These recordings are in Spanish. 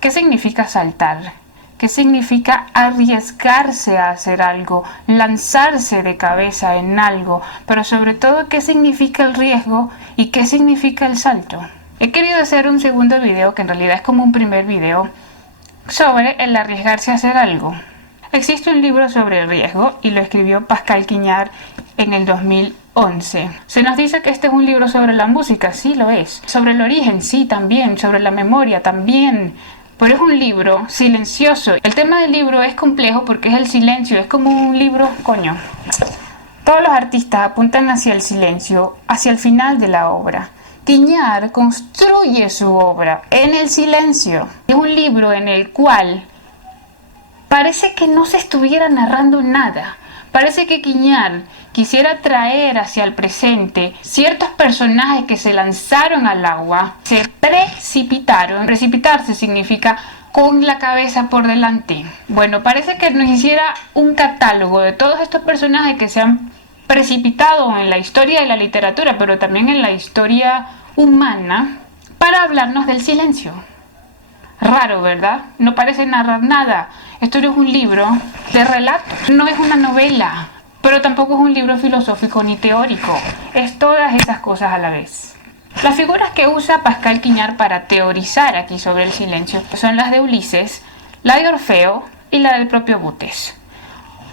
¿Qué significa saltar? ¿Qué significa arriesgarse a hacer algo, lanzarse de cabeza en algo? Pero sobre todo, ¿qué significa el riesgo y qué significa el salto? He querido hacer un segundo video, que en realidad es como un primer video, sobre el arriesgarse a hacer algo. Existe un libro sobre el riesgo y lo escribió Pascal Quignard en el 2011. Se nos dice que este es un libro sobre la música, sí lo es. Sobre el origen, sí también. Sobre la memoria, también. Pero es un libro silencioso. El tema del libro es complejo porque es el silencio, es como un libro, coño. Todos los artistas apuntan hacia el silencio, hacia el final de la obra. Quignard construye su obra en el silencio. Es un libro en el cual parece que no se estuviera narrando nada. Parece que Quignard quisiera traer hacia el presente ciertos personajes que se lanzaron al agua, se precipitaron. Precipitarse significa con la cabeza por delante. Bueno, parece que nos hiciera un catálogo de todos estos personajes que se han precipitado en la historia de la literatura, pero también en la historia humana, para hablarnos del silencio. Raro, ¿verdad? No parece narrar nada. Esto no es un libro de relatos, no es una novela, pero tampoco es un libro filosófico ni teórico. Es todas esas cosas a la vez. Las figuras que usa Pascal Quignard para teorizar aquí sobre el silencio son las de Ulises, la de Orfeo y la del propio Butes.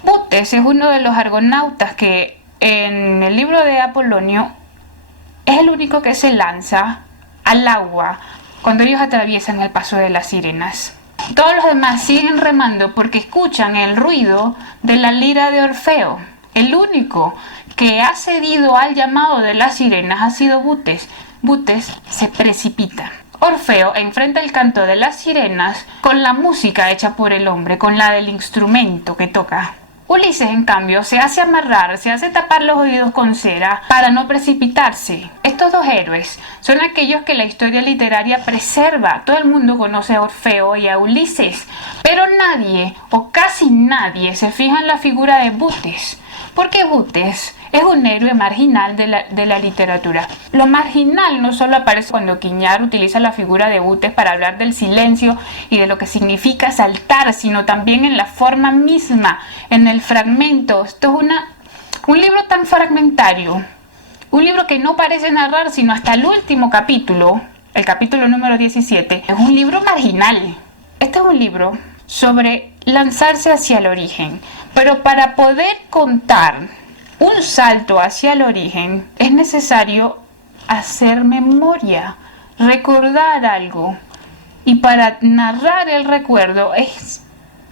Butes es uno de los argonautas que en el libro de Apolonio es el único que se lanza al agua cuando ellos atraviesan el paso de las sirenas. Todos los demás siguen remando porque escuchan el ruido de la lira de Orfeo. El único que ha cedido al llamado de las sirenas ha sido Butes. Butes se precipita. Orfeo enfrenta el canto de las sirenas con la música hecha por el hombre, con la del instrumento que toca. Ulises, en cambio, se hace amarrar, se hace tapar los oídos con cera para no precipitarse. Estos dos héroes son aquellos que la historia literaria preserva. Todo el mundo conoce a Orfeo y a Ulises, pero nadie, o casi nadie, se fija en la figura de Butes, porque Butes es un héroe marginal de la literatura. Lo marginal no solo aparece cuando Quignard utiliza la figura de Butes para hablar del silencio y de lo que significa saltar, sino también en la forma misma, en el fragmento. Esto es un libro tan fragmentario, un libro que no parece narrar sino hasta el último capítulo, el capítulo número 17, es un libro marginal. Este es un libro sobre lanzarse hacia el origen, pero para poder contar un salto hacia el origen es necesario hacer memoria, recordar algo, y para narrar el recuerdo es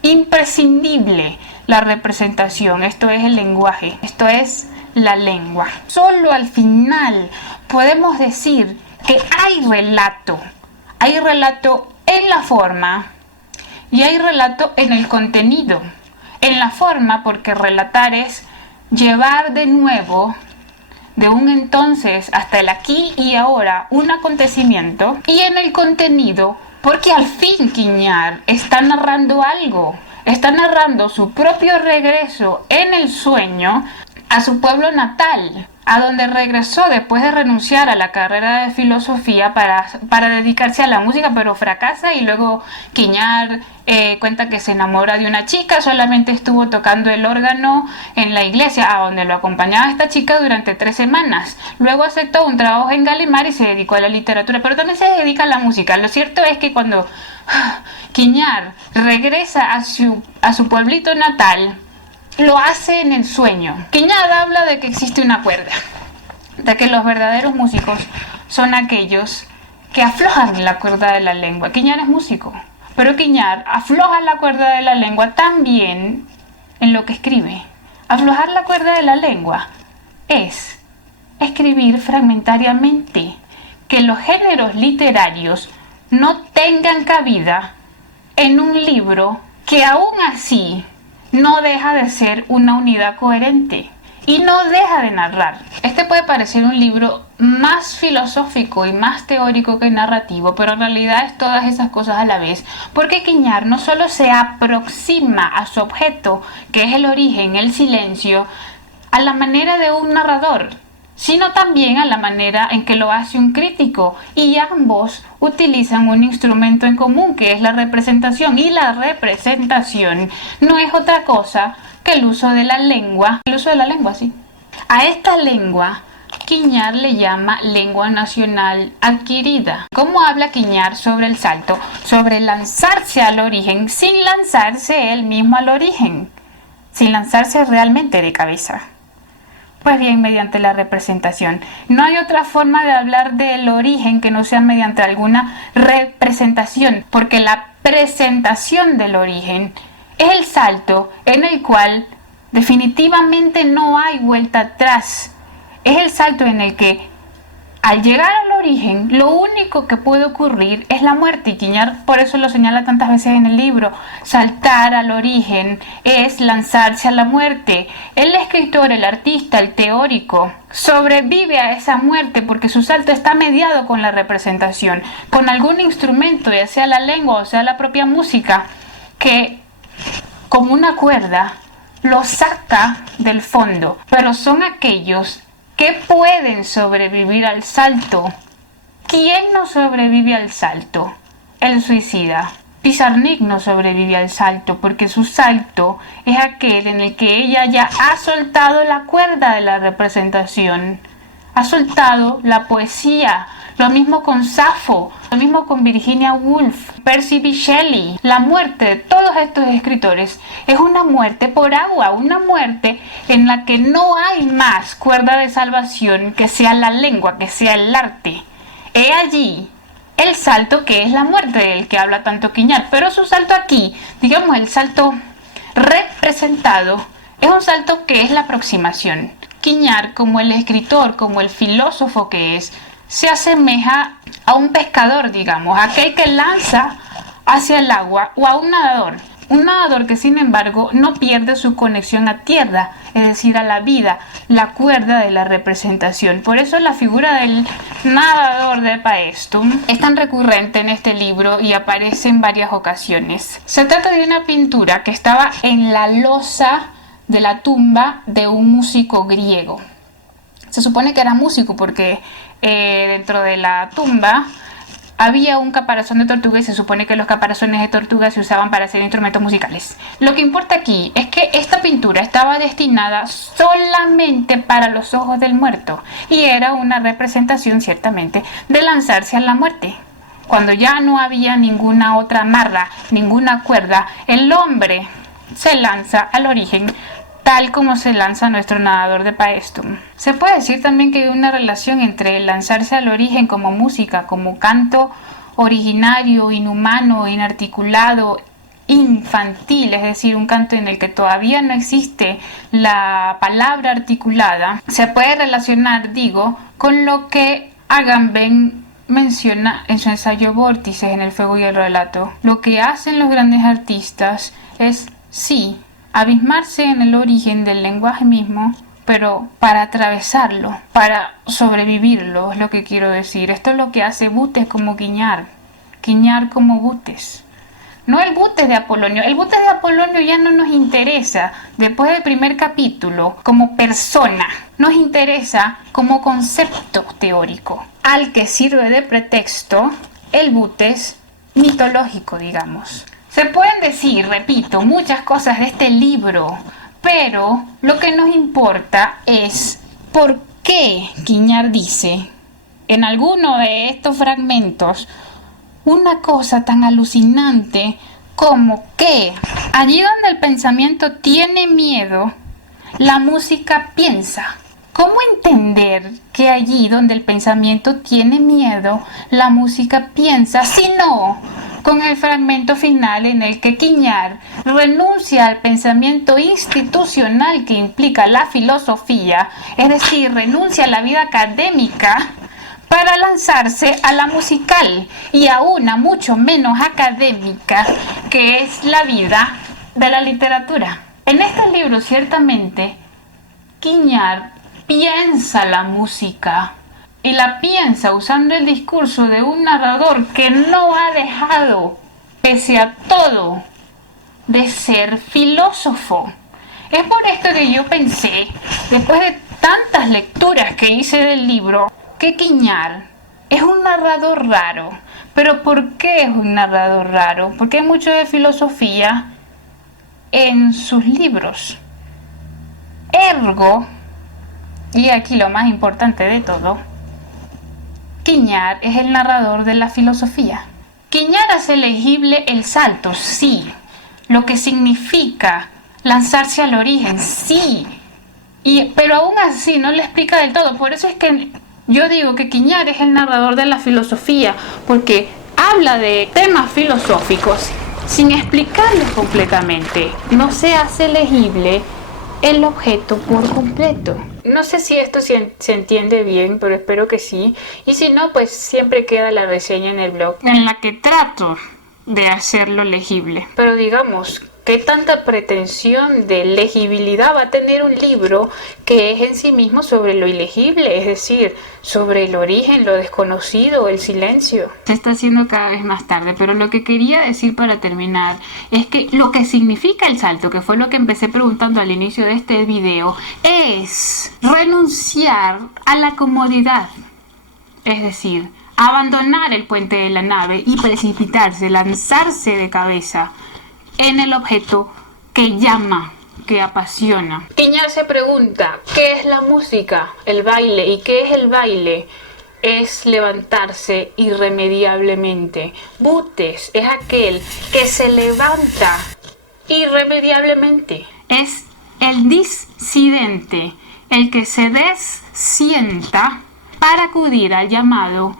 imprescindible la representación. Esto es el lenguaje, esto es la lengua. Solo al final podemos decir que hay relato en la forma y hay relato en el contenido. En la forma, porque relatar es llevar de nuevo, de un entonces hasta el aquí y ahora, un acontecimiento. Y en el contenido, porque al fin Quignard está narrando algo. Está narrando su propio regreso en el sueño a su pueblo natal, a donde regresó después de renunciar a la carrera de filosofía para dedicarse a la música, pero fracasa, y luego Quignard cuenta que se enamora de una chica, solamente estuvo tocando el órgano en la iglesia a donde lo acompañaba esta chica durante 3 semanas. Luego aceptó un trabajo en Gallimard y se dedicó a la literatura, pero también se dedica a la música. Lo cierto es que cuando Quignard regresa a su pueblito natal, lo hace en el sueño. Quignard habla de que existe una cuerda, de que los verdaderos músicos son aquellos que aflojan la cuerda de la lengua. Quignard es músico, pero Quignard afloja la cuerda de la lengua también en lo que escribe. Aflojar la cuerda de la lengua es escribir fragmentariamente, que los géneros literarios no tengan cabida en un libro que aún así no deja de ser una unidad coherente y no deja de narrar. Este puede parecer un libro más filosófico y más teórico que narrativo, pero en realidad es todas esas cosas a la vez, porque Quignard no solo se aproxima a su objeto, que es el origen, el silencio, a la manera de un narrador, sino también a la manera en que lo hace un crítico, y ambos utilizan un instrumento en común, que es la representación, y la representación no es otra cosa que el uso de la lengua, sí. A esta lengua Quiñar le llama lengua nacional adquirida. ¿Cómo habla Quiñar sobre el salto? Sobre lanzarse al origen sin lanzarse él mismo al origen, sin lanzarse realmente de cabeza. Pues bien, mediante la representación. No hay otra forma de hablar del origen que no sea mediante alguna representación, porque la presentación del origen es el salto en el cual definitivamente no hay vuelta atrás. Es el salto en el que, al llegar al origen, lo único que puede ocurrir es la muerte. Y Quiñar por eso lo señala tantas veces en el libro. Saltar al origen es lanzarse a la muerte. El escritor, el artista, el teórico, sobrevive a esa muerte porque su salto está mediado con la representación, con algún instrumento, ya sea la lengua o sea la propia música, que, como una cuerda, lo saca del fondo. Pero son aquellos que pueden sobrevivir al salto. ¿Quién no sobrevive al salto? El suicida. Pizarnik no sobrevive al salto porque su salto es aquel en el que ella ya ha soltado la cuerda de la representación, ha soltado la poesía. Lo mismo con Safo, lo mismo con Virginia Woolf, Percy B. Shelley. La muerte de todos estos escritores es una muerte por agua, una muerte en la que no hay más cuerda de salvación que sea la lengua, que sea el arte. He allí el salto que es la muerte del que habla tanto Quiñar, pero su salto aquí, digamos el salto representado, es un salto que es la aproximación. Quiñar, como el escritor, como el filósofo que es, se asemeja a un pescador, digamos, aquel que lanza hacia el agua, o a un nadador que sin embargo no pierde su conexión a tierra, es decir, a la vida, la cuerda de la representación. Por eso la figura del nadador de Paestum es tan recurrente en este libro y aparece en varias ocasiones. Se trata de una pintura que estaba en la losa de la tumba de un músico griego. Se supone que era músico porque dentro de la tumba había un caparazón de tortuga y se supone que los caparazones de tortuga se usaban para hacer instrumentos musicales. Lo que importa aquí es que esta pintura estaba destinada solamente para los ojos del muerto y era una representación ciertamente de lanzarse a la muerte. Cuando ya no había ninguna otra amarra, ninguna cuerda, el hombre se lanza al origen, tal como se lanza nuestro nadador de Paestum. Se puede decir también que hay una relación entre el lanzarse al origen como música, como canto originario, inhumano, inarticulado, infantil, es decir, un canto en el que todavía no existe la palabra articulada. Se puede relacionar, digo, con lo que Agamben menciona en su ensayo Vórtices en El fuego y el relato. Lo que hacen los grandes artistas es, sí, abismarse en el origen del lenguaje mismo, pero para atravesarlo, para sobrevivirlo, es lo que quiero decir. Esto es lo que hace Butes como Quiñar, Quiñar como Butes. No el Butes de Apolonio. El Butes de Apolonio ya no nos interesa después del primer capítulo como persona. Nos interesa como concepto teórico, al que sirve de pretexto el Butes mitológico, digamos. Se pueden decir, repito, muchas cosas de este libro, pero lo que nos importa es por qué Quiñar dice en alguno de estos fragmentos una cosa tan alucinante como que allí donde el pensamiento tiene miedo, la música piensa. ¿Cómo entender que allí donde el pensamiento tiene miedo, la música piensa? Si no, con el fragmento final en el que Quiñar renuncia al pensamiento institucional que implica la filosofía, es decir, renuncia a la vida académica para lanzarse a la musical y a una mucho menos académica, que es la vida de la literatura. En este libro, ciertamente, Quiñar piensa la música y la piensa usando el discurso de un narrador que no ha dejado, pese a todo, de ser filósofo. Es por esto que yo pensé, después de tantas lecturas que hice del libro que Quiñar es un narrador raro. ¿Pero por qué es un narrador raro? Porque hay mucho de filosofía en sus libros. Ergo, y aquí lo más importante de todo, Quiñar es el narrador de la filosofía. Quiñar hace legible el salto, sí, lo que significa lanzarse al origen, sí, pero aún así no le explica del todo. Por eso es que yo digo que Quiñar es el narrador de la filosofía, porque habla de temas filosóficos sin explicarlos completamente. No se hace legible el objeto por completo. No sé si esto se entiende bien, pero espero que sí. Y si no, pues siempre queda la reseña en el blog, en la que trato de hacerlo legible. Pero digamos, ¿qué tanta pretensión de legibilidad va a tener un libro que es en sí mismo sobre lo ilegible? Es decir, sobre el origen, lo desconocido, el silencio. Se está haciendo cada vez más tarde, pero lo que quería decir para terminar es que lo que significa el salto, que fue lo que empecé preguntando al inicio de este video, es renunciar a la comodidad. Es decir, abandonar el puente de la nave y precipitarse, lanzarse de cabeza en el objeto que llama, que apasiona. Quiñar se pregunta, ¿qué es la música? El baile. ¿Y qué es el baile? Es levantarse irremediablemente. Butes es aquel que se levanta irremediablemente. Es el disidente, el que se desienta para acudir al llamado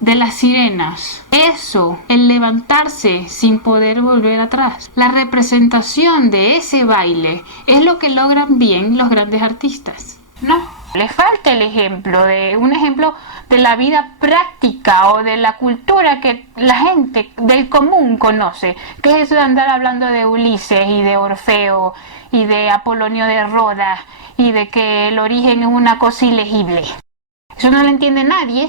de las sirenas. Eso, el levantarse sin poder volver atrás. La representación de ese baile es lo que logran bien los grandes artistas. No, le falta un ejemplo de la vida práctica o de la cultura que la gente del común conoce, que es eso de andar hablando de Ulises y de Orfeo y de Apolonio de Rodas y de que el origen es una cosa ilegible. Eso no lo entiende nadie.